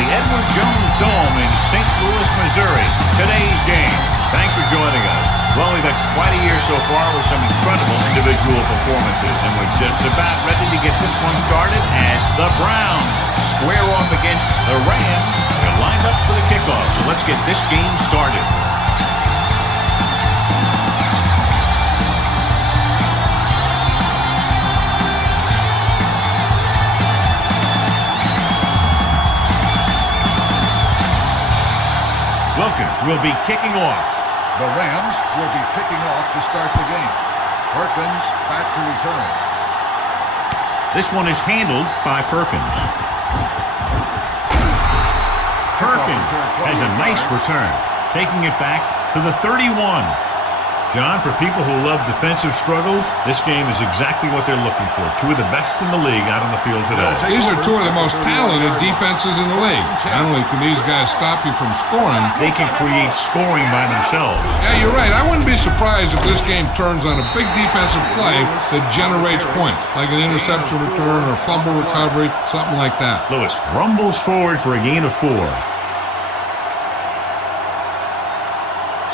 the Edward Jones Dome in St. Louis, Missouri. Today's game. Thanks for joining us. Well, we've had quite a year so far with some incredible individual performances, and we're just about ready to get this one started as the Browns square off against the Rams. They're lined up for the kickoff, so let's get this game started. Wilkins will be kicking off. The Rams will be kicking off to start the game. Perkins back to return. This one is handled by Perkins. Perkins has a nice return, taking it back to the 31. John, for people who love defensive struggles, this game is exactly what they're looking for. Two of the best in the league out on the field today. These are two of the most talented defenses in the league. Not only can these guys stop you from scoring, they can create scoring by themselves. Yeah, you're right. I wouldn't be surprised if this game turns on a big defensive play that generates points, like an interception return or fumble recovery, something like that. Lewis rumbles forward for a gain of 4.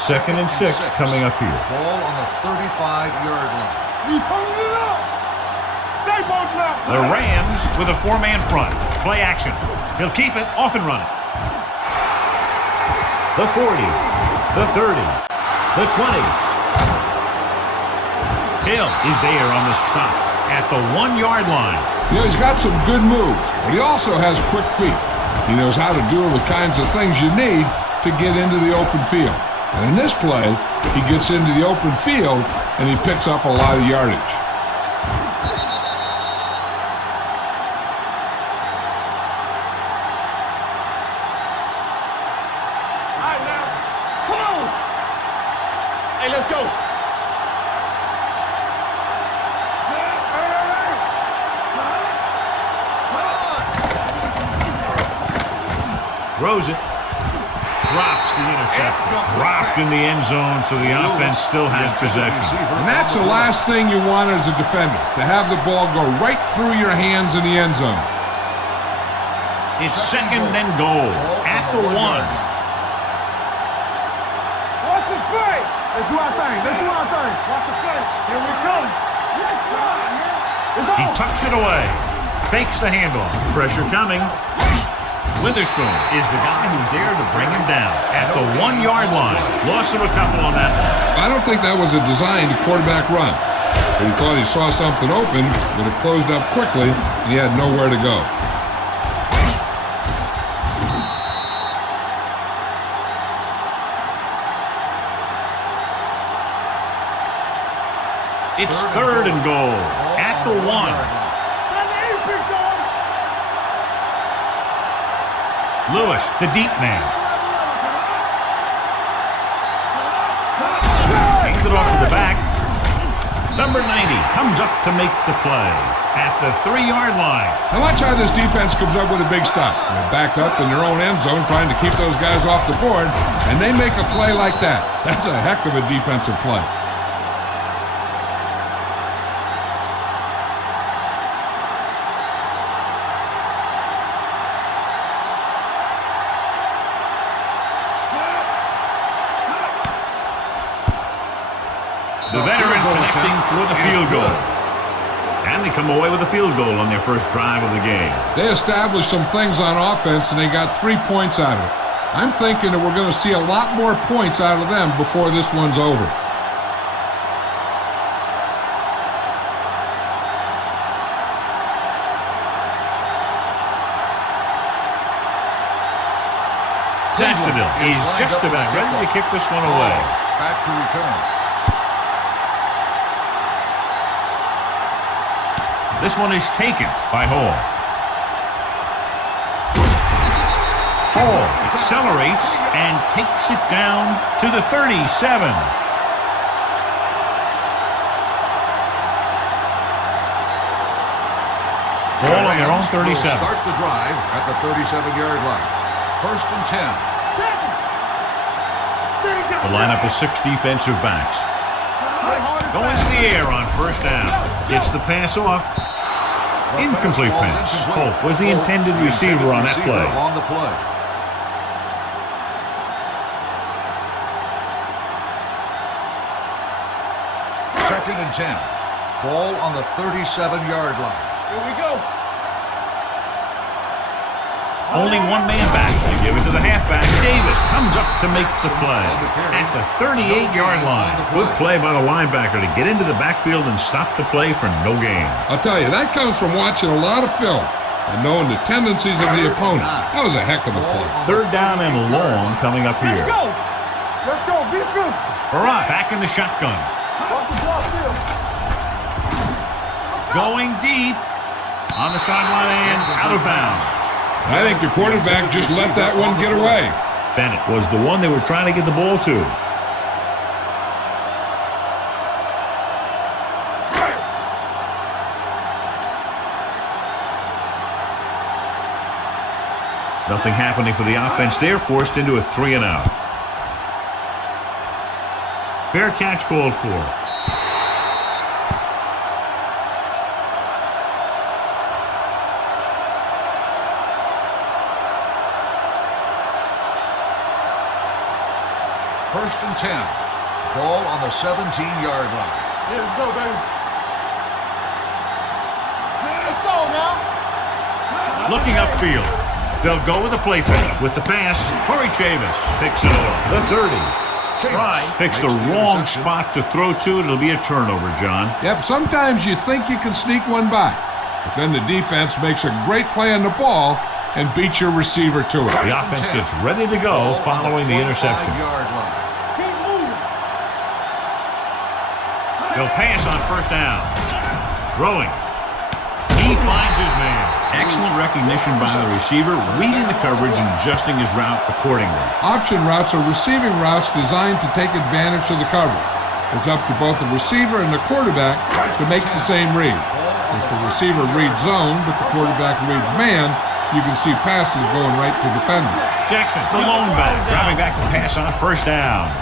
2nd and 6 coming up here. Ball on the 35-yard line. You turning it up. Stay bolted up. The Rams with a 4-man front. Play action. He'll keep it off and running. The 40. The 30. The 20. Hill is there on the stop at the 1-yard line. You know, he's got some good moves, but he also has quick feet. He knows how to do the kinds of things you need to get into the open field. And in this play, he gets into the open field and he picks up a lot of yardage. All right, now. Come on. Hey, let's go. Throws it. Drops the interception. Dropped in the end zone, so the offense still has possession. And that's the last thing you want as a defender, to have the ball go right through your hands in the end zone. It's 2nd and goal at the 1. Watch the play. Let's do our thing. Let's do our thing. Watch the play. Here we come. Let's go. It's He on. tucks it away. Fakes the handoff. Pressure coming. Witherspoon is the guy who's there to bring him down at the 1-yard line. Loss of a couple on that one. I don't think that was a designed quarterback run. But he thought he saw something open, but it closed up quickly, and he had nowhere to go. It's 3rd and goal at the 1. Lewis, the deep man. Hands it off to the back. Number 90 comes up to make the play at the 3-yard line. Now watch how this defense comes up with a big stop. They're backed up in their own end zone trying to keep those guys off the board, and they make a play like that. That's a heck of a defensive play. The veteran connecting for the field goal. And they come away with a field goal on their first drive of the game. They established some things on offense, and they got 3 points out of it. I'm thinking that we're going to see a lot more points out of them before this one's over. Jacksonville is just about ready to kick this one away. Back to return. This one is taken by Hall. Hall accelerates and takes it down to the 37. Ball on their own 37. Start the drive at the 37-yard line. 1st and 10. The lineup is 6 defensive backs. Going to the air on 1st down. Gets the pass off. Incomplete pass. Holt was the intended receiver on that play. On the play. Second and 10. Ball on the 37-yard line. Here we go. Only one man back. They give it to the halfback. Davis comes up to make the play. At the 38-yard line. Good play by the linebacker to get into the backfield and stop the play for no gain. I'll tell you, that comes from watching a lot of film and knowing the tendencies of the opponent. That was a heck of a play. Third down and long coming up here. Let's go. Let's go. Be physical. Barak back in the shotgun. Off the block field. Going deep on the sideline and out of bounds. I think the quarterback just let that one get away. Bennett was the one they were trying to get the ball to. Nothing happening for the offense. They're forced into a 3-and-out. Fair catch called for. First and 10. Ball on the 17-yard line. Yeah, let's go, baby. Let's go now. Looking upfield. They'll go with a play fake. With the pass, Corey Chavis picks it off. The 30. Fry picks the wrong spot to throw to. It'll be a turnover, John. Yep, sometimes you think you can sneak one by, but then the defense makes a great play on the ball and beats your receiver to it. The offense gets ready to go following the interception. They'll pass on first down. Throwing. He finds his man. Excellent recognition by the receiver, reading the coverage and adjusting his route accordingly. Option routes are receiving routes designed to take advantage of the coverage. It's up to both the receiver and the quarterback to make the same read. If the receiver reads zone, but the quarterback reads man, you can see passes going right to defender. Jackson, the lone back, driving back to pass on first down.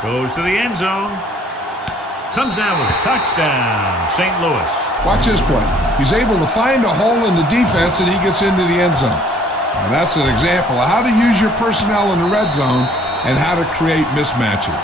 Goes to the end zone. Comes down with a touchdown, St. Louis. Watch this play. He's able to find a hole in the defense and he gets into the end zone. Now that's an example of how to use your personnel in the red zone and how to create mismatches.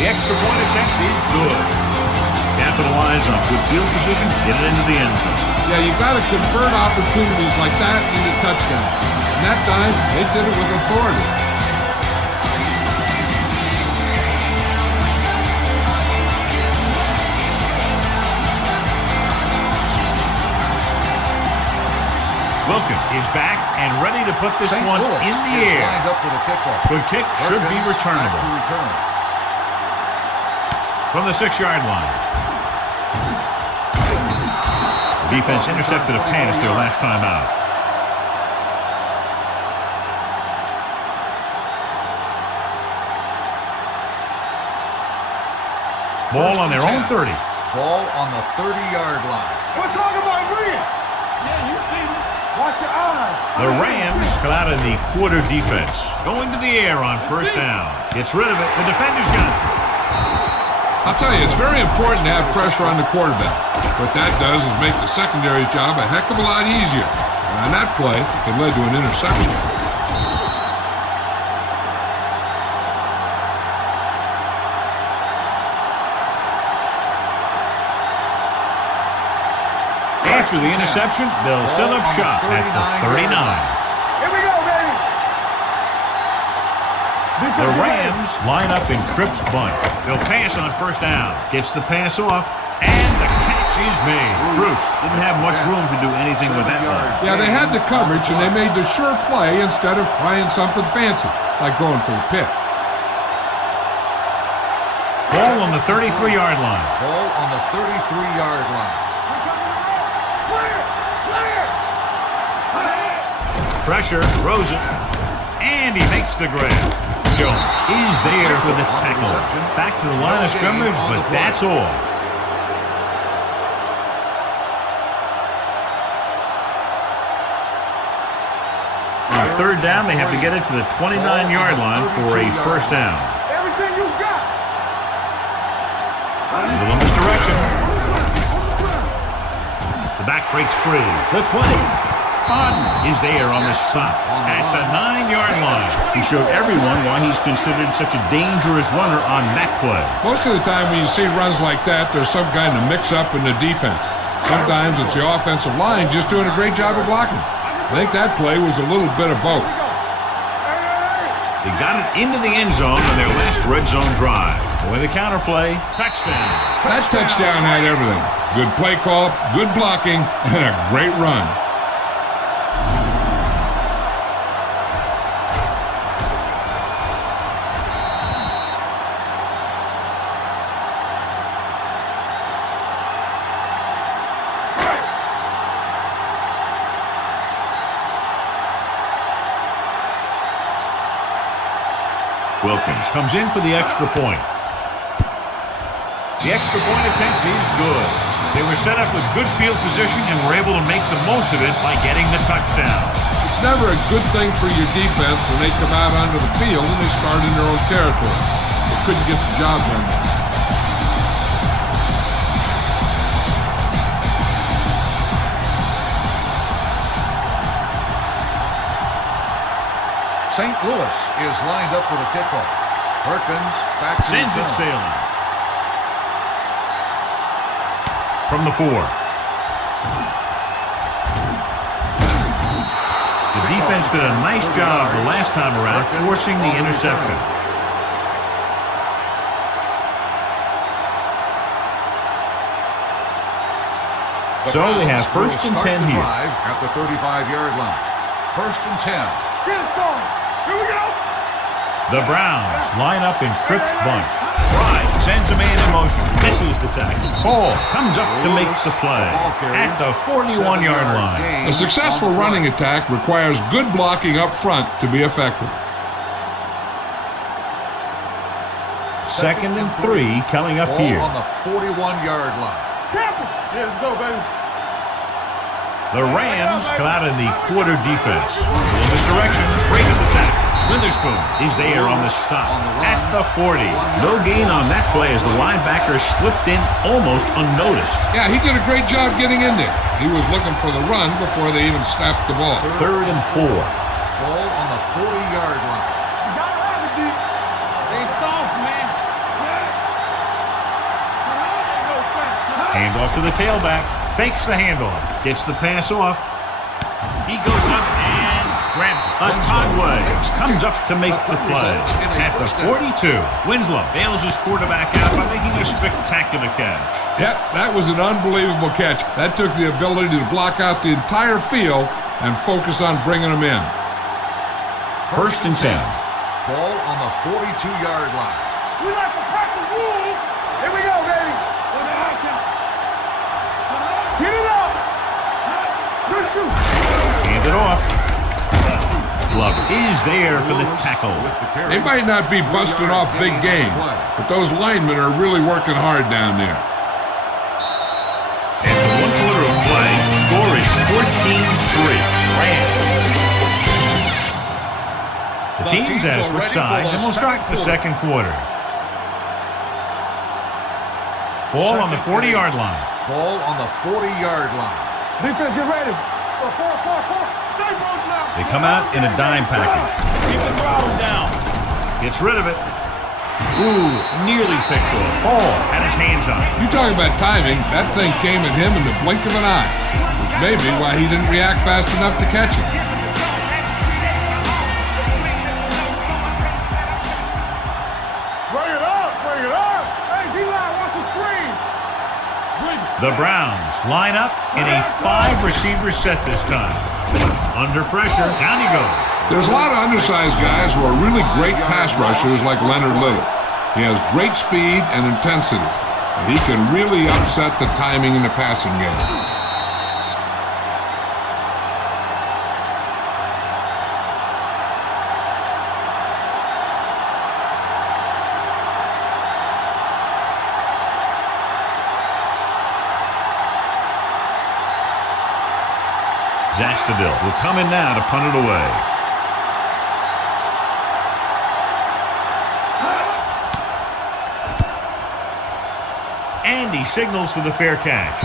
The extra point attempt is good. Capitalize on good field position, get it into the end zone. Yeah, you got to convert opportunities like that into touchdowns. And that time, they did it with authority. Wilkins is back and ready to put this one in the air. Lined up for the kickoff. Good kick, should be returnable. From the 6-yard line. The defense intercepted a pass their last time out. Ball on their own 30. Ball on the 30-yard line. We're talking about green. Yeah, you see me. Watch your eyes. The Rams come out in the quarter defense. Going to the air on first down. Gets rid of it. The defender's got it. I'll tell you, it's very important to have pressure on the quarterback. What that does is make the secondary's job a heck of a lot easier. And on that play, it led to an interception. After the interception, they'll set up shop at the 39. Here we go, baby. The Rams line up in Tripp's bunch. They'll pass on first down. Gets the pass off, and the catch is made. Bruce didn't have much room to do anything with that one. Yeah, they had the coverage, and they made the sure play instead of trying something fancy, like going for the pick. Ball on the 33-yard line. Ball on the 33-yard line. Pressure, throws it, and he makes the grab. Jones is there for the tackle. Back to the line of scrimmage, but that's all. On third down, they have to get it to the 29-yard line for a first down. Everything you got. A little misdirection. The back breaks free. The 20. Madden is there on the stop at the 9-yard line. He showed everyone why he's considered such a dangerous runner on that play. Most of the time when you see runs like that, there's some kind of mix-up in the defense. Sometimes it's the offensive line just doing a great job of blocking. I think that play was a little bit of both. They got it into the end zone on their last red zone drive. With a counterplay, touchdown. That touchdown had everything. Good play call, good blocking, and a great run. Wilkins comes in for the extra point. The extra point attempt is good. They were set up with good field position and were able to make the most of it by getting the touchdown. It's never a good thing for your defense when they come out onto the field and they start in their own territory. They couldn't get the job done. St. Louis is lined up for the kickoff. Perkins back to Sends it sailing. From the 4. The defense did a nice job the last time around forcing the interception. So they have first and 10 here. At the 35-yard line. First and 10. Get it started. Here we go. The Browns line up in trips bunch. Pride sends a man in motion. Misses the tackle. Ball comes up to make the play at the 41-yard line. A successful running attack requires good blocking up front to be effective. Second and 3 coming up here. On the 41-yard line. Tampa. Yeah, let's go, baby. The Rams come out in the quarter defense. A little misdirection. Breaks the tackle. Witherspoon is there on the stop at the 40. No gain on that play as the linebacker slipped in almost unnoticed. Yeah, he did a great job getting in there. He was looking for the run before they even snapped the ball. Third and 4. Ball on the 40-yard line. You gotta have it, D. They soft, man. Handoff to the tailback. Fakes the handoff. Gets the pass off. He goes up and grabs it. Otagwe comes up to make the play. At the 42, Winslow bails his quarterback out by making a spectacular catch. Yep, that was an unbelievable catch. That took the ability to block out the entire field and focus on bringing them in. First and 10. Ball on the 42-yard line. We like to practice rules. Here we go, baby. Get it up. Good shoot. Hand it off. Glover is there for the tackle. They might not be busting off big game, but those linemen are really working hard down there. After 1 quarter of play, the score is 14-3. Rams. The teams have switched sides, and we'll start the second quarter. Ball on the 40-yard line. Ball on the 40-yard line. Defense, get ready. 4. Stay close now. They come out in a dime package. Keep the throttle down. Gets rid of it. Ooh, nearly picked off. Ball had his hands on it. You talking about timing, that thing came at him in the blink of an eye. Which may be why he didn't react fast enough to catch it. Bring it up. Hey, D-line, watch the screen. The Browns line up in a 5-receiver set this time. Under pressure, down he goes. There's a lot of undersized guys who are really great pass rushers like Leonard Little. He has great speed and intensity, and he can really upset the timing in the passing game. That's the deal. Will come in now to punt it away. And he signals for the fair catch.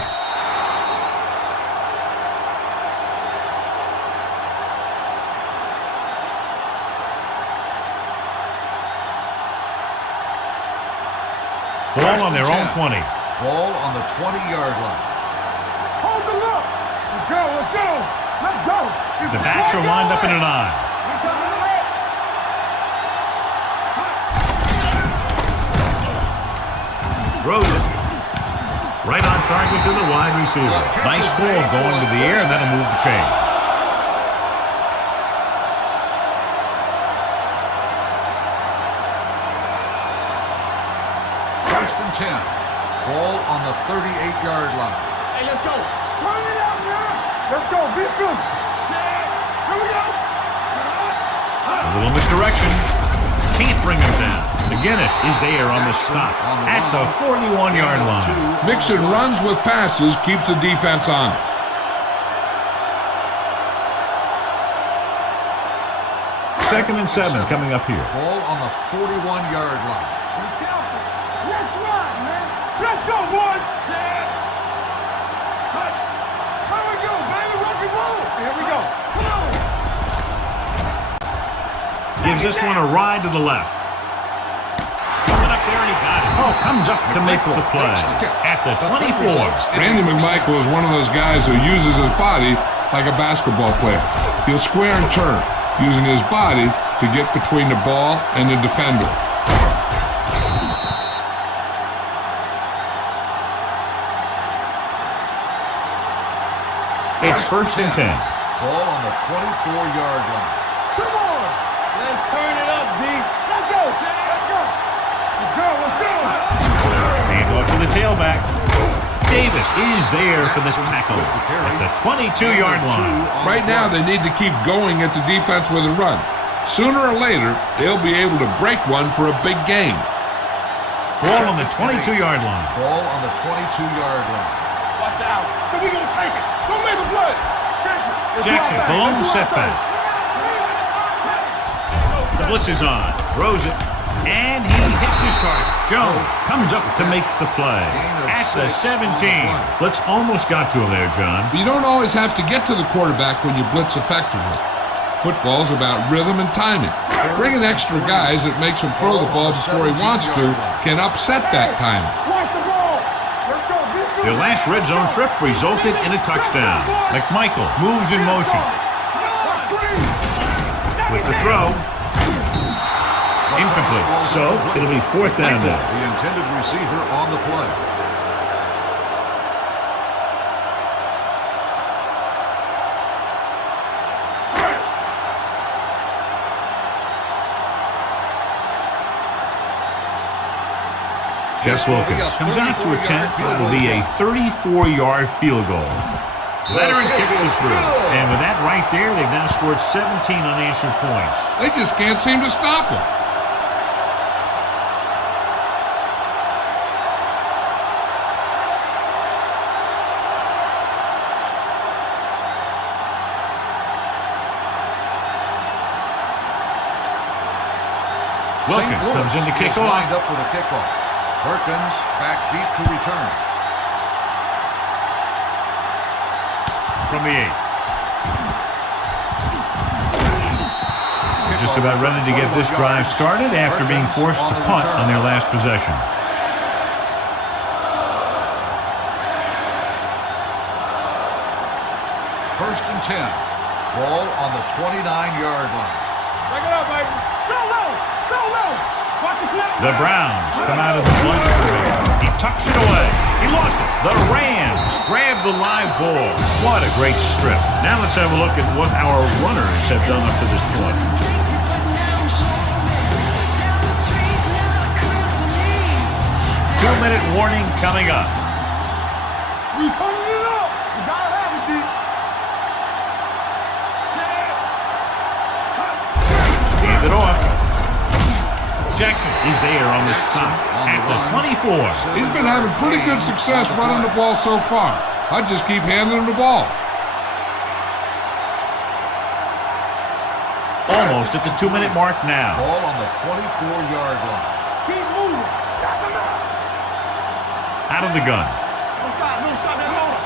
Ball on their own 20. Ball on the 20-yard line. Hold the look. Let's go, let's go. Let's go. The backs are lined up in an eye. Throws it. Right on target to the wide receiver. Nice ball going to the air, and that'll move the chain. First and 10. Ball on the 38-yard line. Hey, let's go. Turn it out, man. Let's go. Be good. Here we go. A little misdirection. Can't bring him down. McGinnis is there on the stop at the 41-yard line. Mixing runs with passes keeps the defense honest. Second and 7 coming up here. Ball on the 41-yard line. Be careful. Let's run, man. Let's go, boys. Here we go, baby. Rock and roll. Here we go. Come on. Gives this one a ride to the left. Coming up there, and he got it. Oh, comes up to make the play at the 24. Randy McMichael is one of those guys who uses his body like a basketball player. He'll square and turn, using his body to get between the ball and the defender. It's first and 10. Ball on the 24-yard line. Come on. Let's turn it up, D. Let's go, Sam. Let's go. Let's go. Let's go. Hand off to the tailback. Davis is there for the tackle at the 22-yard line. Right now, they need to keep going at the defense with a run. Sooner or later, they'll be able to break one for a big gain. Ball on the 22-yard line. Ball on the 22-yard line. Watch out. So we gonna take it. Don't make a play. Check it. Let's Jackson, do our thing. blown Let's do our setback. thing. The blitz is on. Throws it. And he hits his target. Jones comes up to make the play at the 17. Blitz almost got to him there, John. But you don't always have to get to the quarterback when you blitz effectively. Football's about rhythm and timing. Bringing extra guys that makes him throw the ball before he wants to can upset that timing. Watch the ball. Let's go. Be good. Their last red zone trip resulted in a touchdown. McMichael moves in motion with the throw. Incomplete. So it'll be fourth down now. The intended receiver on the play. Jess Wilkins comes out to attempt what will be a 34-yard field goal. Veteran kicks it through. And with that right there, they've now scored 17 unanswered points. They just can't seem to stop him. Wilkins comes in to kick off. Lined up for the kickoff. Perkins back deep to return. From the 8. Just about ready to get this drive started after being forced to punt on their last possession. First and 10. Ball on the 29-yard line. Check it out, baby. Go low. Go low. Watch the snap. The Browns come out of the bunch formation. He tucks it away. He lost it. The Rams grab the live ball. What a great strip. Now let's have a look at what our runners have done up to this point. Two-minute warning coming up. We turning it up. You gotta have it, D. Hand it off. Jackson is there on the stop at the 24. He's been having pretty good success running the ball so far. I just keep handing him the ball. Almost at the 2-minute mark now. Ball on the 24-yard line. Keep moving. Out of the gun. Don't stop that motor.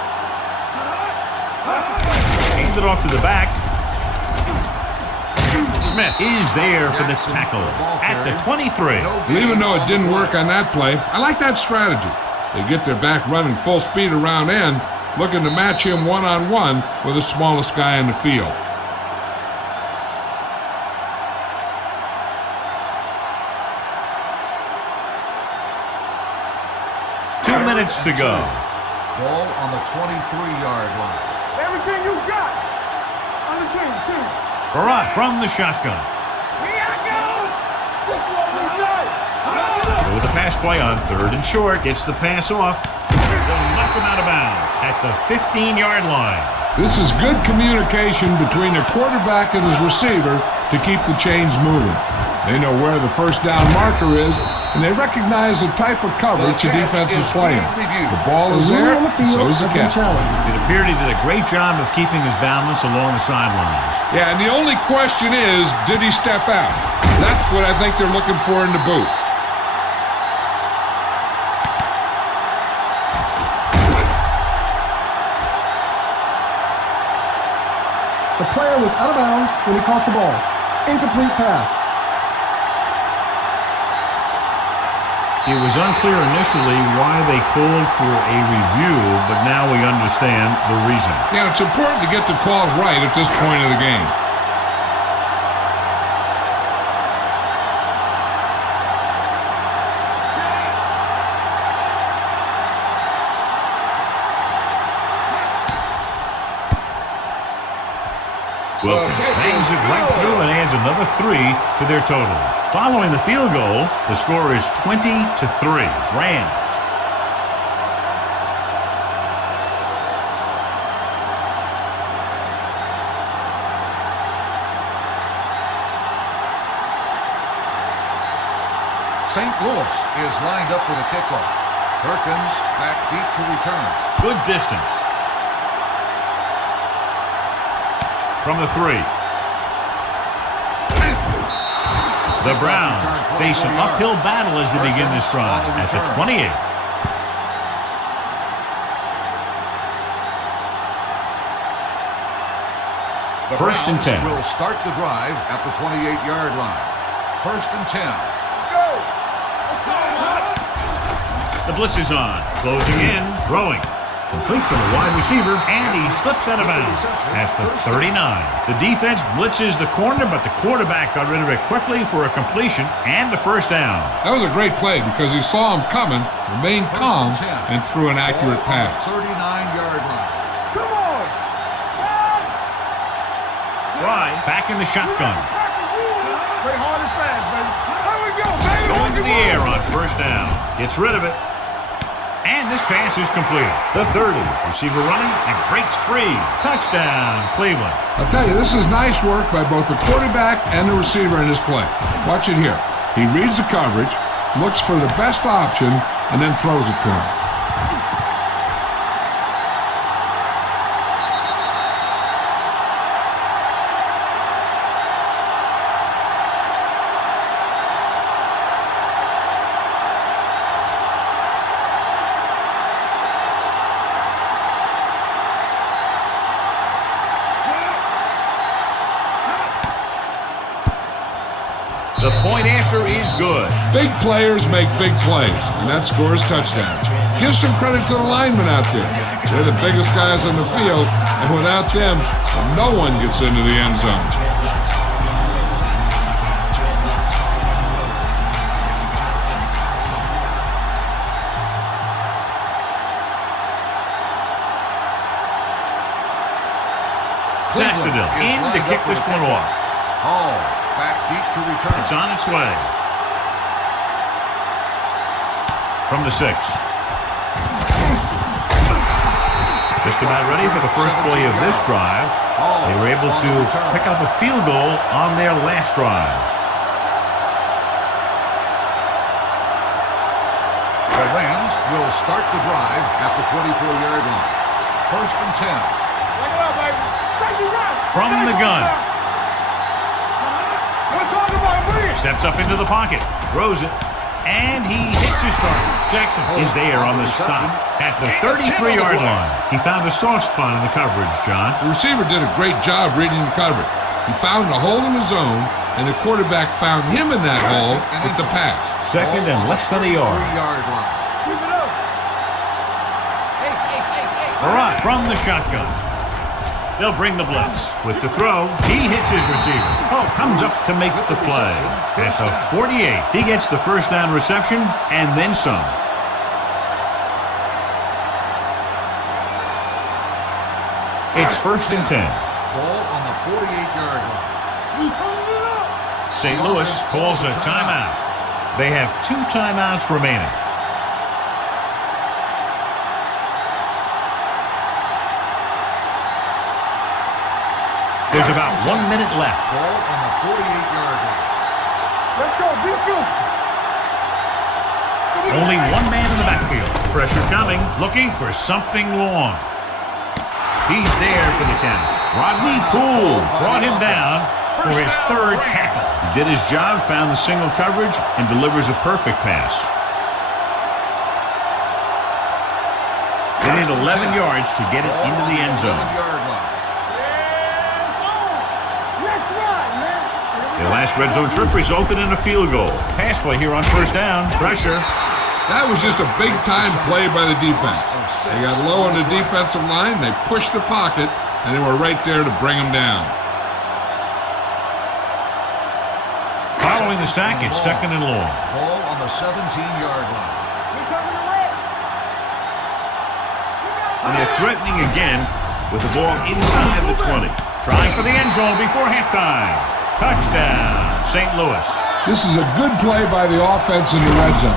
Hand it off to the back. Smith is there for the tackle at the 23. Well, even though it didn't work on that play, I like that strategy. They get their back running full speed around end, looking to match him one-on-one with the smallest guy in the field. Minutes to go. Ball on the 23-yard line. Everything you got. On the team. Barat from the shotgun. Here I go. This one we got. With the pass play on 3rd and short. Gets the pass off. They'll knock him out of bounds at the 15-yard line. This is good communication between the quarterback and his receiver to keep the chains moving. They know where the first down marker is, and they recognize the type of coverage the defense is playing. The ball is there, so is the catch. It appeared he did a great job of keeping his balance along the sidelines. Yeah, and the only question is, did he step out? That's what I think they're looking for in the booth. The player was out of bounds when he caught the ball. Incomplete pass. It was unclear initially why they called for a review, but now we understand the reason. Yeah, it's important to get the calls right at this point of the game. Wilkins bangs it right through and adds another 3 to their total. Following the field goal, the score is 20-3. Rams. St. Louis is lined up for the kickoff. Perkins back deep to return. Good distance. From the 3. The Browns face an uphill battle as they begin this drive at the 28. The First and 10. will start the drive at the 28-yard line. First and 10. Let's go, man. The blitz is on. Closing in. Throwing. Complete to the wide receiver, and he slips out of bounds at the 39. The defense blitzes the corner, but the quarterback got rid of it quickly for a completion and a first down. That was a great play because he saw him coming, remained calm, and threw an accurate pass. 39-yard line. Come on. Fry back in the shotgun. Play hard and fast, baby. Here we go, baby. Going to the air on first down. Gets rid of it. And this pass is completed. The 30. Receiver running and breaks free. Touchdown, Cleveland. I'll tell you, this is nice work by both the quarterback and the receiver in this play. Watch it here. He reads the coverage, looks for the best option, and then throws it to him. The point after is good. Big players make big plays, and that scores touchdowns. Give some credit to the linemen out there. They're the biggest guys on the field, and without them, no one gets into the end zone. Sastadil in to kick this one off. Hall back deep to return. It's on its way. From the 6. Just about ready for the first play of this drive. They were able to pick up a field goal on their last drive. The Rams will start the drive at the 24-yard line. First and 10. Bring it up, baby. Safety run. From the gun. Steps up into the pocket. Throws it. And he hits his target. Jackson is there on the stop at the 33-yard line. He found a soft spot in the coverage, John. The receiver did a great job reading the coverage. He found a hole in the zone, and the quarterback found him in that hole with the pass. Second and less than a yard. 3-yard line. Barat from the shotgun. They'll bring the blitz. With the throw, he hits his receiver. Oh, comes up to make the play. At the 48, he gets the first down reception and then some. It's first and 10. Ball on the 48-yard line. St. Louis calls a timeout. They have 2 timeouts remaining. There's about 1 minute left. Ball on the 48-yard line. Let's go, defense. Only one man in the backfield. Pressure coming, looking for something long. He's there for the catch. Rodney Poole brought him down for his 3rd tackle. He did his job, found the single coverage, and delivers a perfect pass. They need 11 yards to get it into the end zone. The last red zone trip resulted in a field goal. Pass play here on first down. Pressure. That was just a big-time play by the defense. They got low on the defensive line, they pushed the pocket, and they were right there to bring them down. Following the sack, it's second and long. Ball on the 17-yard line. And they're threatening again with the ball inside the 20. Trying for the end zone before halftime. Touchdown, St. Louis. This is a good play by the offense in the red zone.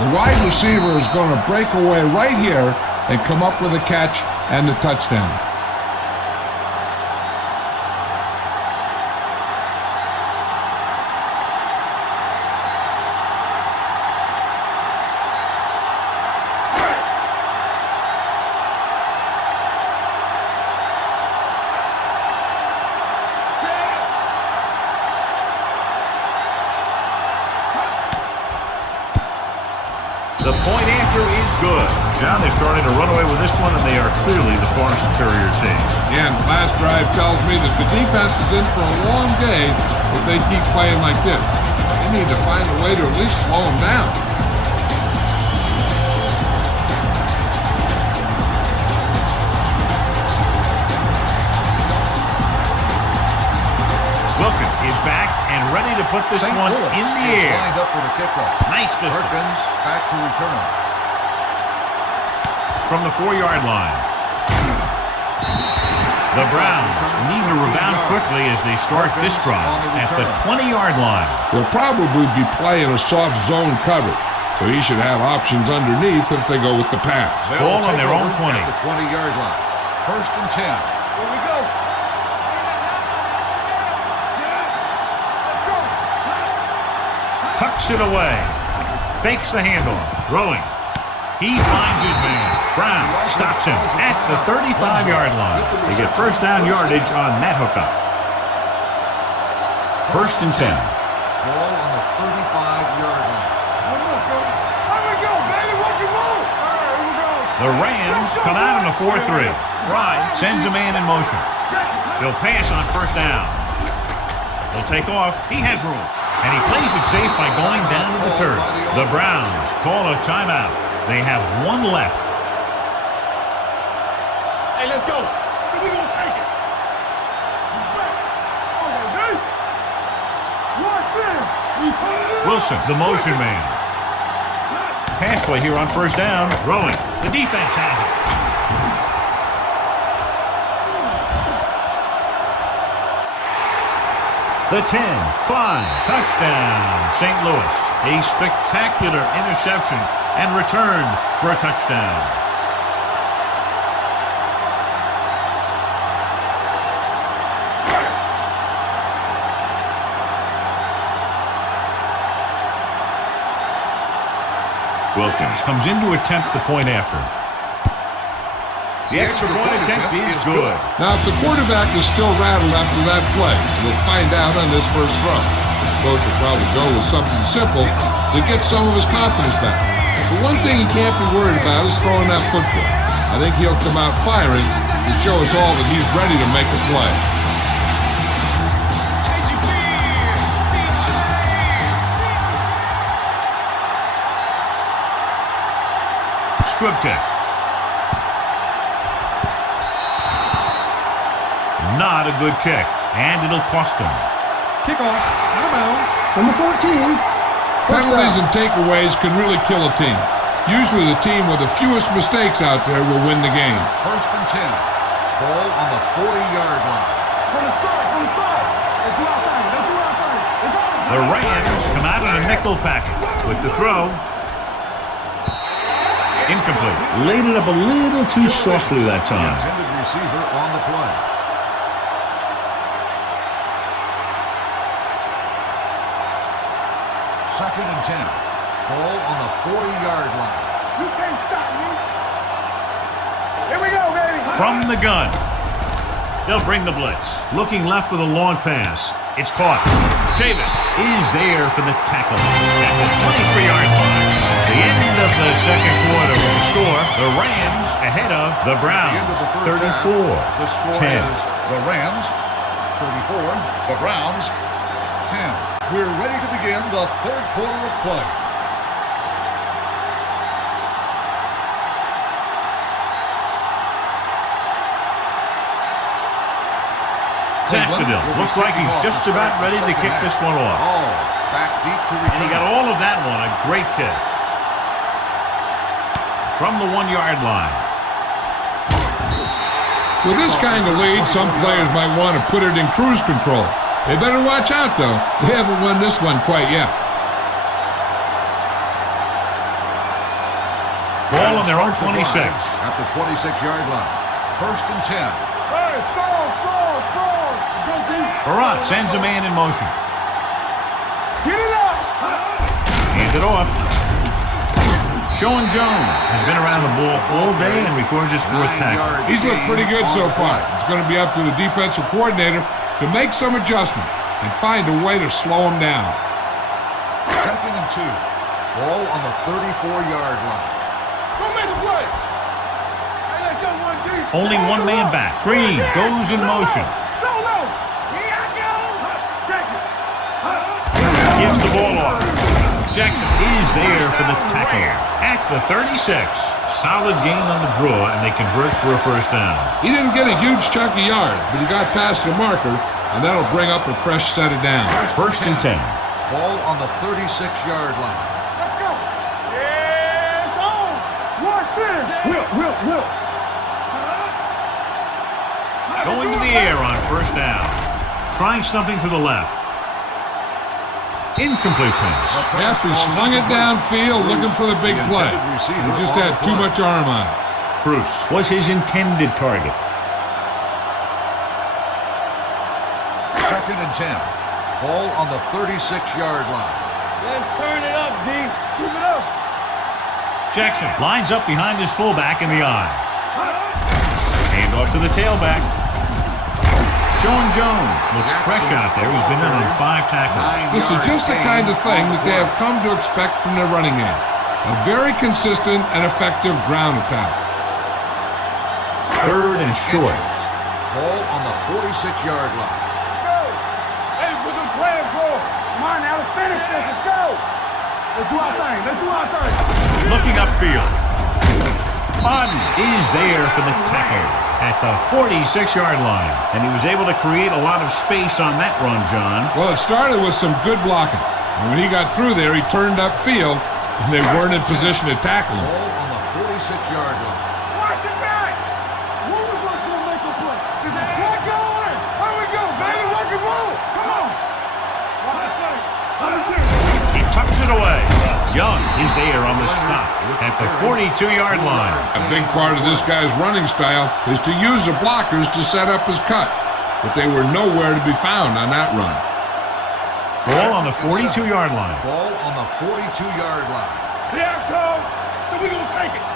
The wide receiver is going to break away right here and come up with a catch and the touchdown. The point after is good. Now they're starting to run away with this one, and they are clearly the far superior team. Yeah, and the last drive tells me that the defense is in for a long day if they keep playing like this. They need to find a way to at least slow them down. Wilkins is back and ready to put this one in the air. Lined up for the kickoff. Nice distance. Perkins back to return. From the 4-yard line. The Browns need to rebound quickly as they start this drive at the 20-yard line. They'll probably be playing a soft zone coverage, so he should have options underneath if they go with the pass. Ball on their own 20. At the 20-yard line. First and 10. Here we go. Tucks it away. Fakes the handoff. Throwing. He finds his man. Brown stops him at the 35-yard line. They get first down yardage on that hookup. First and 10. Ball on the 35-yard line. Here we go, baby. What you want? All right, here we go. The Rams come out in a 4-3. Fry sends a man in motion. He'll pass on first down. He'll take off. He has room. And he plays it safe by going down to the turf. The Browns call a timeout. They have 1 left. Hey, let's go. So we're going to take it. Wilson, the motion man. Pass play here on first down. Throwing. The defense has it. The 10, 5, touchdown, St. Louis. A spectacular interception and return for a touchdown. Wilkins comes in to attempt the point after. The extra point attempt is good. Now, if the quarterback is still rattled after that play, we'll find out on this first throw. Coach will probably go with something simple to get some of his confidence back. But one thing he can't be worried about is throwing that football. I think he'll come out firing to show us all that he's ready to make a play. Squib kick. Not a good kick, and it'll cost him. Kickoff, out of bounds. Number 14. Penalties and takeaways can really kill a team. Usually the team with the fewest mistakes out there will win the game. First and 10. Ball on the 40-yard line. From the start. Let's do our thing. It's over. The Rams come out in a nickel package with the throw. Incomplete. Laid it up a little too softly that The time. intended receiver on the play. Second and 10. Ball on the 40-yard line. You can't stop me. Here we go, baby. From the gun. They'll bring the blitz. Looking left with a long pass. It's caught. Chavis is there for the tackle at the 23-yard line. It's the end of the second quarter with the score. The Rams ahead of the At Browns. the end of the first half, 34. the score 10. is the Rams 34, the Browns 10. We're ready to begin the third quarter of play. Zastadil looks like he's just about ready to kick this one off. Oh, back deep to And he return. got all of that one. A great kick. From the 1-yard line. With this kind of lead, some players might want to put it in cruise control. They better watch out, though. They haven't won this one quite yet. Ball on their own 26. At the 26-yard line. First and 10. Hey, stall. Barat sends a man in motion. Get it up. Hand it off. Sean Jones has been around the ball all day and records his fourth tackle. He's looked pretty good so far. It's going to be up to the defensive coordinator to make some adjustment and find a way to slow him down. Second and 2. Ball on the 34-yard line. Go make a play. Hey, let's go one deep. Only one man back. Green goes in motion. Solo. Here I go. Check it. Gives the ball off. Jackson is there for the tackle at the 36. Solid gain on the draw, and they convert for a first down. He didn't get a huge chunk of yards, but he got past the marker, and that'll bring up a fresh set of downs. First and 10. Ball on the 36-yard line. Let's go. Yeah, it's on. Watch this. Will. Going to the air on first down. Trying something to the left. Incomplete pass. Yes, he slung it downfield looking for the big play. He just had too much arm on it. Bruce was his intended target. Second and 10. Ball on the 36-yard line. Let's turn it up, D. Keep it up. Jackson lines up behind his fullback in the eye. Hand off to the tailback. Sean Jones looks fresh out there. He's been in on 5 tackles. This is just the kind of thing that they have come to expect from their running game. A very consistent and effective ground attack. Third and short. Ball on the 46-yard line. Let's go. Hey, put them plans for. Come on now, let's finish this. Let's go. Let's do our thing. Looking upfield. Madden is there for the tackle at the 46-yard line. And he was able to create a lot of space on that run, John. Well, it started with some good blocking. And when he got through there, he turned upfield, and they weren't in position to tackle him. Ball on the 46-yard line. Watch the back. Who was going to make a play? Is it flat going? Where we go, baby? Rock and roll. Come on. Watch the play. He tucks it away. Young is there on the stop at the 42-yard line. A big part of this guy's running style is to use the blockers to set up his cut, but they were nowhere to be found on that run. Ball on the 42-yard line. Ball on the 42-yard line. Here it comes. So we're going to take it.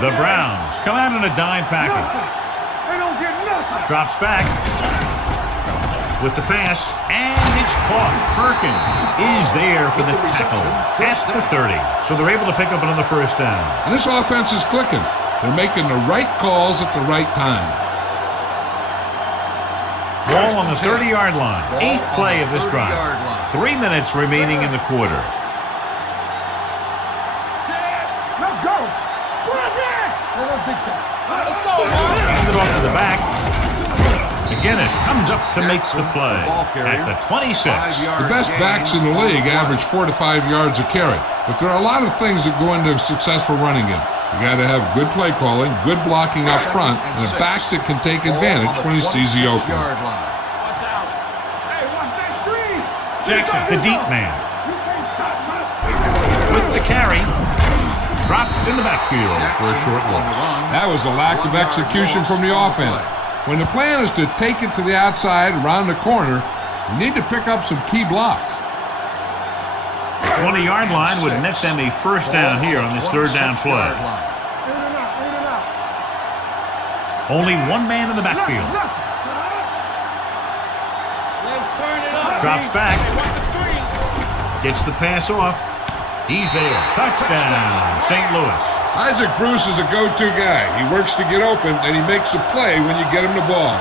The Browns come out in a dime package. They don't get nothing. Drops back with the pass, and And it's caught. Perkins is there for the tackle at the 30. So they're able to pick up another first down. And this offense is clicking. They're making the right calls at the right time. Ball on the 30-yard line. 8th play of this drive. 3 minutes remaining in the quarter. Let's go. Let's big time. Let's go, man. Hand it off to the back. McGinnis comes up to make the play at the 26. The best backs in the league average 4 to 5 yards a carry. But there are a lot of things that go into a successful running game. You got to have good play calling, good blocking up front, and a back that can take advantage when he sees the opening. Jackson, the deep man. With the carry. Dropped in the backfield for a short loss. That was a lack of execution from the offense. When the plan is to take it to the outside, around the corner, you need to pick up some key blocks. The 20-yard line would net them a first down here on this third down play. Only one man in the backfield. Drops back. Gets the pass off. He's there. Touchdown, St. Louis. Isaac Bruce is a go-to guy. He works to get open, and he makes a play when you get him the ball.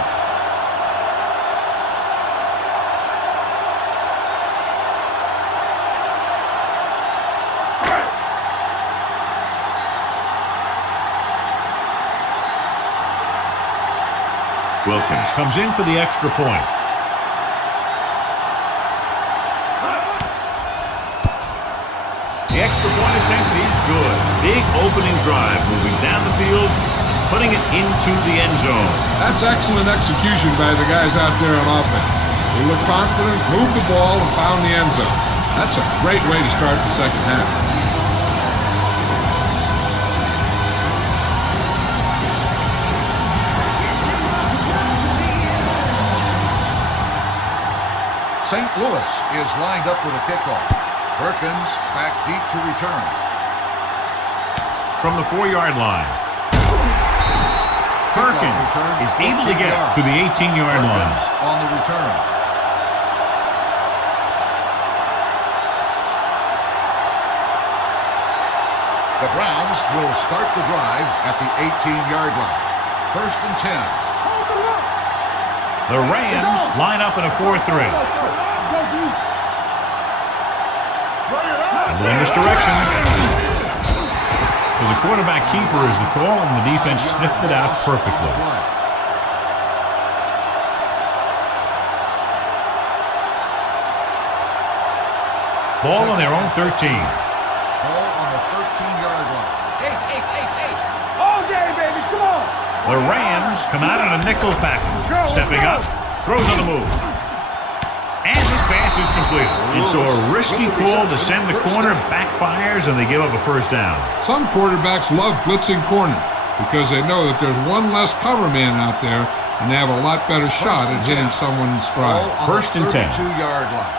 Wilkins comes in for the extra point. The extra point attempt is good. Big opening drive, moving down the field, putting it into the end zone. That's excellent execution by the guys out there on offense. They look confident, moved the ball, and found the end zone. That's a great way to start the second half. St. Louis is lined up for the kickoff. Perkins back deep to return. From the 4-yard line. Perkins is able to get to the 18-yard line. On the return. The Browns will start the drive at the 18-yard line. 1st and 10. The Rams line up in a 4-3. A little misdirection. So the quarterback keeper is the call, and the defense sniffed it out perfectly. Ball on their own 13. Ball on the 13-yard line. Ace. All day, baby. Come on. The Rams come out in a nickel package. Stepping up, throws on the move. And this pass is completed. And so a risky call to send the corner backfires, and they give up a first down. Some quarterbacks love blitzing corners because they know that there's one less cover man out there, and they have a lot better shot at hitting someone in stride. 1st and 10. 32-yard line.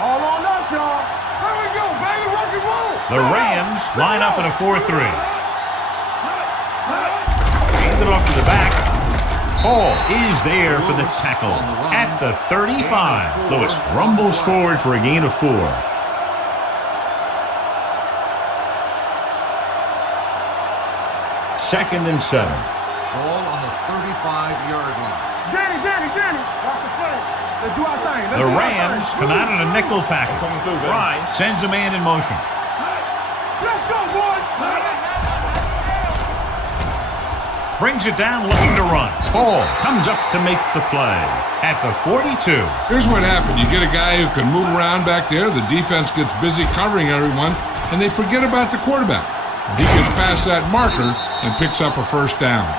All on us, y'all. Here we go, baby. Rock and roll. The Rams line up in a 4-3. Hand it off to the back. Hall is there for the tackle at the 35. Lewis rumbles forward for a gain of 4. Second and 7. Ball on the 35-yard line. Danny. Watch the play. Let's do our thing. The Rams come out in a nickel package. Fry sends a man in motion. Let's go, boys. Brings it down, looking to run. Hall comes up to make the play at the 42. Here's what happened. You get a guy who can move around back there. The defense gets busy covering everyone, and they forget about the quarterback. He gets past that marker and picks up a first down.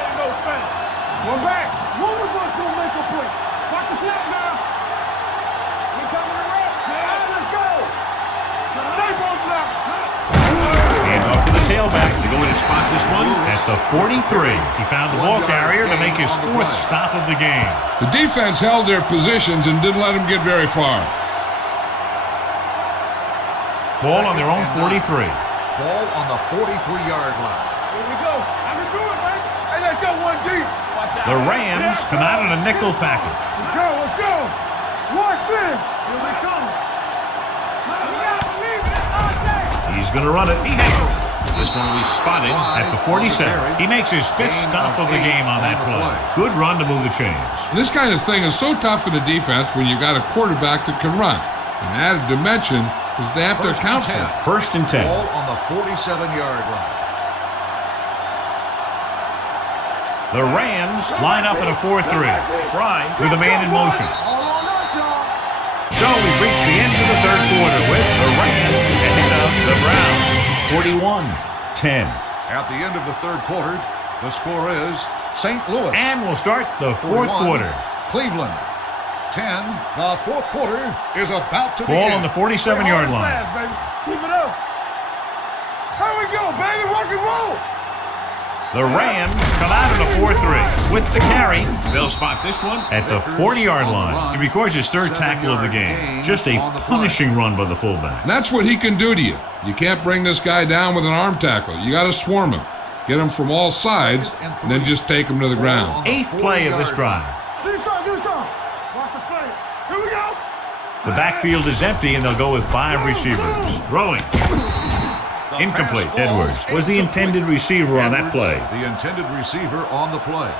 Ain't no thing. One back. One of us gonna make a play. Watch the snap now. We coming to run. Let's go. Stay both now. And off to the tailback to go in and spot this one at the 43. He found the ball carrier to make his 4th stop of the game. The defense held their positions and didn't let them get very far. Ball on their own 43. Ball on the 43-yard line. Here we go. I can do it, baby. Hey, Hey, let's go one deep. The Rams come out in a nickel package. Let's go, let's go. Watch in. Here we come. He's going to run it. He has it. This one will be spotted at the 47. He makes his fifth stop of the game on that play. Good run to move the chains. This kind of thing is so tough in the defense when you got a quarterback that can run. An added dimension is they have to account for it. First and 10. Ball on the 47-yard line. The Rams line up in a 4-3. Fry with a man in motion. So we've reached the end of the third quarter with the Rams ahead of the Browns. 41-10. At the end of the third quarter, the score is St. Louis. And we'll start the fourth 41, quarter. Cleveland 10. The fourth quarter is about to Ball begin. on the 47-yard line. Fast, baby. Keep it up. Here we go, baby. Rock and roll. The Rams come out in a 4-3 with the carry. They'll spot this one at the 40-yard line. He records his third tackle of the game. Just a punishing run by the fullback. And that's what he can do to you. You can't bring this guy down with an arm tackle. You got to swarm him. Get him from all sides, and then just take him to the ground. Eighth play of this drive. Do some. Watch the play. Here we go. The backfield is empty, and they'll go with 5 receivers. Throwing. Incomplete. Edwards was the intended receiver on that play. The intended receiver on the play.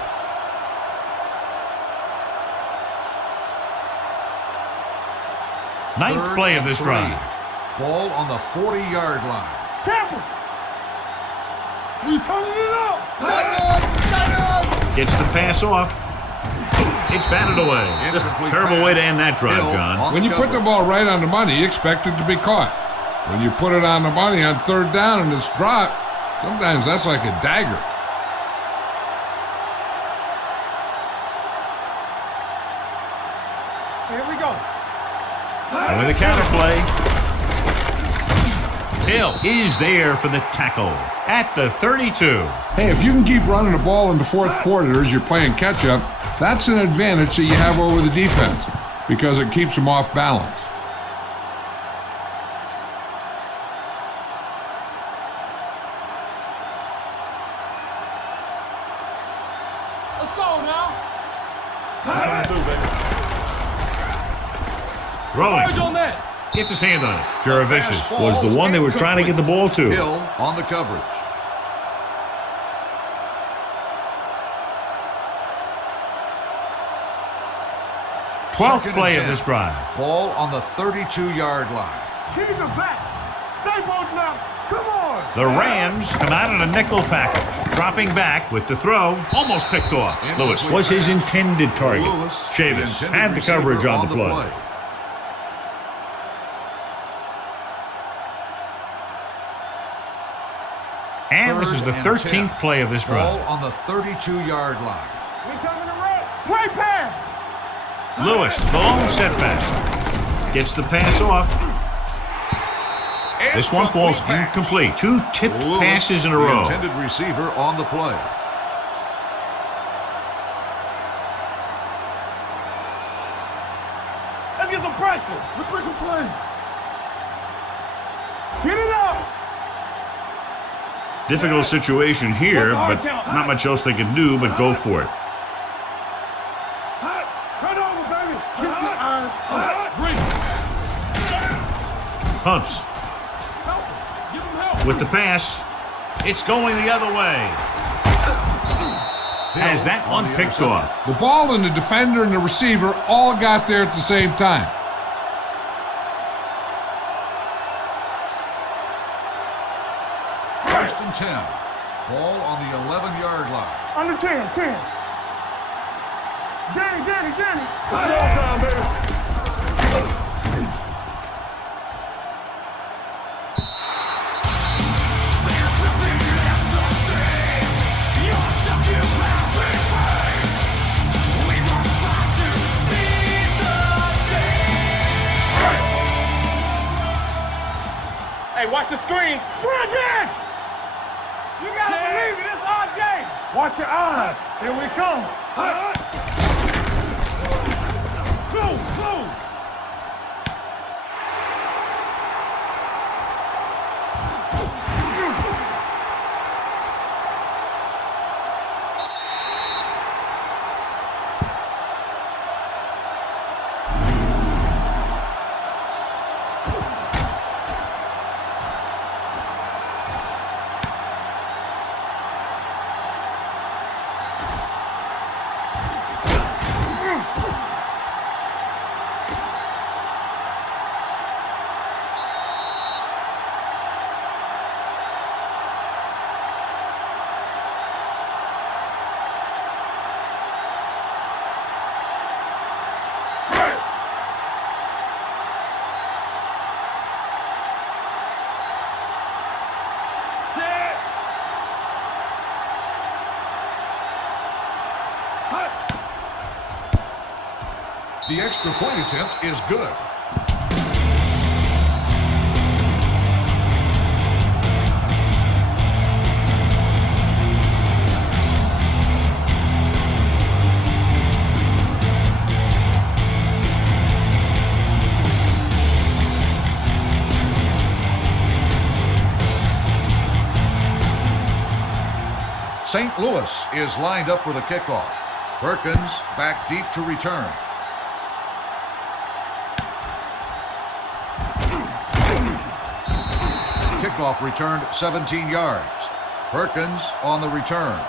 Ninth play of this drive. Ball on the 40-yard line. Tampa. You turning it up. Gets the pass off. It's batted away. Terrible way to end that drive, John. When you put the ball right on the money, you expect it to be caught. When you put it on the money on third down and it's dropped, sometimes that's like a dagger. Here we go. And with a counter play, Hill is there for the tackle at the 32. Hey, if you can keep running the ball in the fourth quarter as you're playing catch-up, that's an advantage that you have over the defense because it keeps them off balance. Let's go now. Throwing. on that. Gets his hand on it. Jaravicious was the one they were trying to get the ball to. Hill on the coverage. Twelfth Second play and of 10. this drive. Ball on the 32-yard line. Keep the back. Stay both now. Come on. The Rams come out in a nickel package. Dropping back with the throw. Almost picked off. Lewis was his intended target. Chavis had the coverage on the play. And this is the 13th play of this Ball drive. on the 32-yard line. We coming to red. Play pass. Lewis, the lone setback. Gets the pass off. This one falls incomplete. 2 tipped passes in a row. The intended receiver on the play. Let's get some pressure. Let's make a play. Get it up. Difficult situation here, but not much else they can do but go for it. Turn over, baby. Keep your eyes up. Breathe. Pumps. Give him help. With the pass, it's going the other way. Has that one picked off. The ball and the defender and the receiver all got there at the same time. First and 10. Ball on the 11-yard line. Under 10. Danny. It's all time, baby. Hey, watch the screen. Brandon! You gotta believe it. It's our game. Watch your eyes. Here we come. Blue. The extra point attempt is good. St. Louis is lined up for the kickoff. Perkins back deep to return. Kickoff returned 17 yards. Perkins on the return.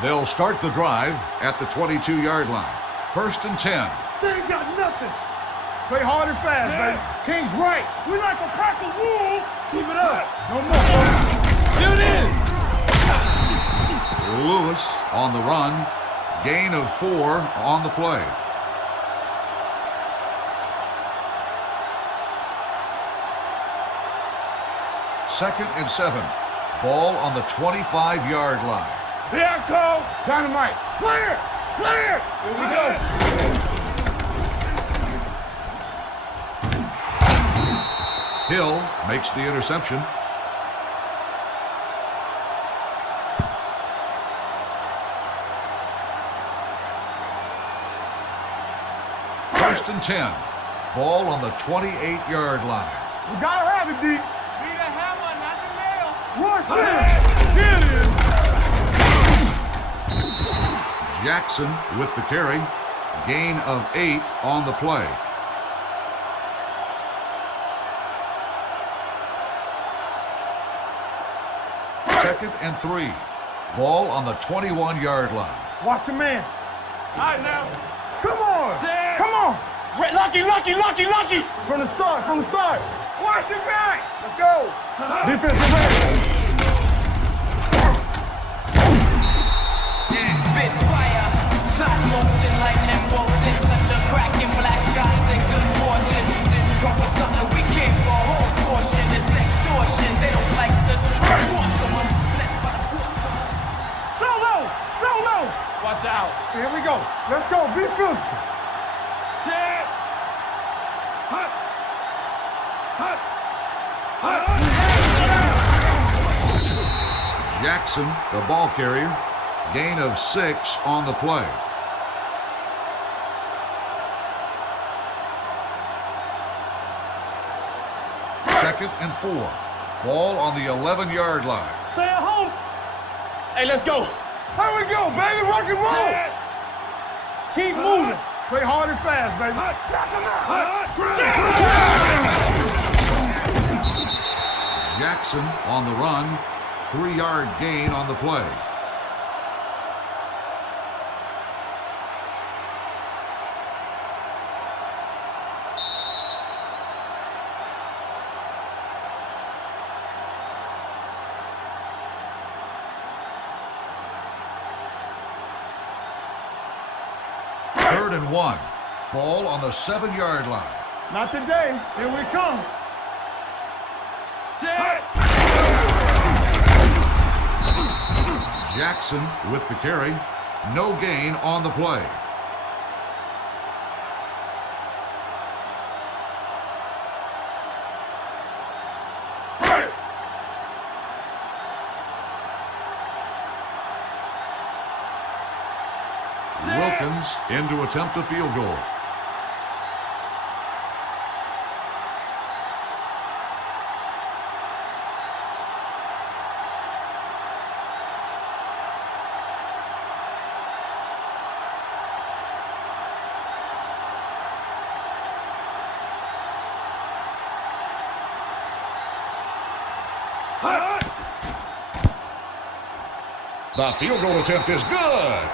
They'll start the drive at the 22-yard line. 1st and 10. They ain't got nothing. Play hard and fast, baby. King's right. We like a pack of wolves. Keep it up. No more. There it is. Lewis on the run. Gain of 4 on the play. Second and 7. Ball on the 25-yard line. Here I come. Dynamite. Clear. Clear. Here we go. Hill makes the interception. First and 10. Ball on the 28-yard line. We gotta have it, D. Need a hammer, not the nail. Rush it. Get it. Jackson with the carry. Gain of 8 on the play. Second and 3. Ball on the 21-yard line. Watch a man. All right, now. Come on. Set. Come on. Lucky. From the start. Watch the back. Let's go. Defensive back. Spits fire, shot molten, lightning bolting, thunder cracking, black skies and good fortune. Then come with something we came for a whole portion. It's extortion. They don't like this. Force them. Blessed by the force of them. So low. Watch out. Here we go. Let's go. Be physical. Set. Hut. Jackson, the ball carrier. Gain of 6 on the play. Second and 4. Ball on the 11-yard line. Stay at home. Hey, let's go. Here we go, baby. Rock and roll. Keep moving. Play hard and fast, baby. Knock him out. Jackson on the run. 3-yard gain on the play. Third and 1. Ball on the 7-yard line. Not today. Here we come. Set. Jackson with the carry. No gain on the play. Wilkins in to attempt a field goal. The field goal attempt is good.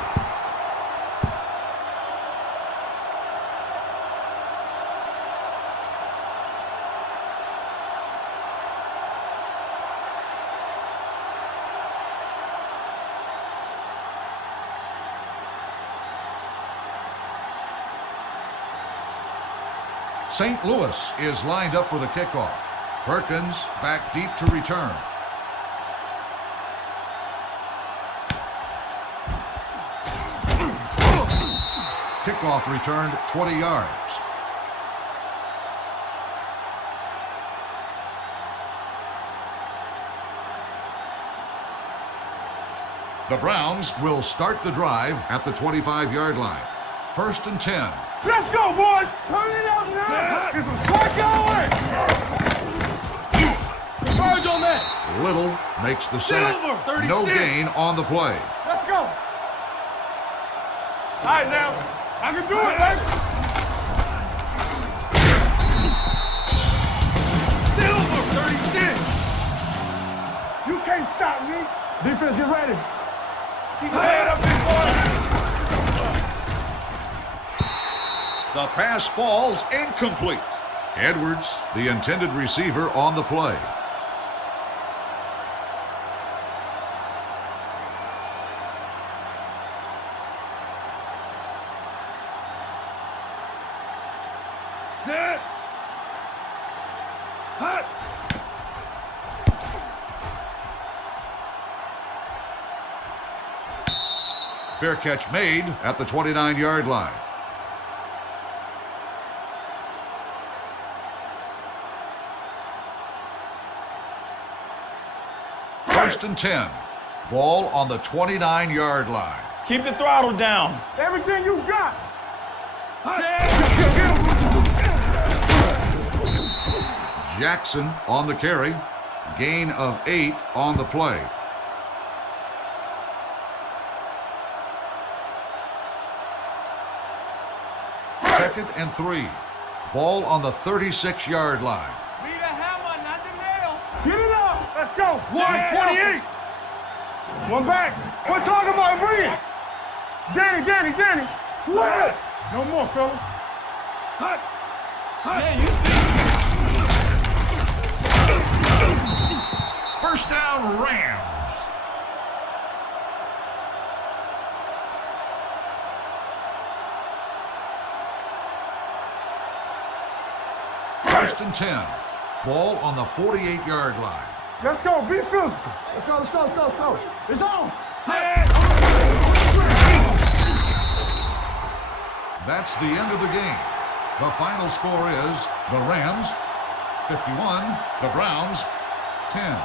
St. Louis is lined up for the kickoff. Perkins back deep to return. Kickoff returned 20 yards. The Browns will start the drive at the 25-yard line. 1st and 10. Let's go, boys. Turn it up now. Get some slack going. Charge on that. Little makes the sack. Silver, 36. No gain on the play. Let's go. All right, now. I can do it, baby. Silver, 36. You can't stop me. Defense, get ready. Keep your head up, big boy. The pass falls incomplete. Edwards, the intended receiver, on the play. Set. Hut. Fair catch made at the 29-yard line. First and 10. Ball on the 29-yard line. Keep the throttle down. Everything you got. Jackson on the carry. Gain of 8 on the play. Second and 3. Ball on the 36-yard line. Be the hammer, not the nail. Get it up. Let's go. 128. One back. One talking about bring it. Danny. Switch. No more, fellas. Hut. Yeah, you see. First down, Rams. First and 10. Ball on the 48-yard line. Let's go. Be physical. Let's go. It's on. Set. That's the end of the game. The final score is the Rams 51, the Browns 10.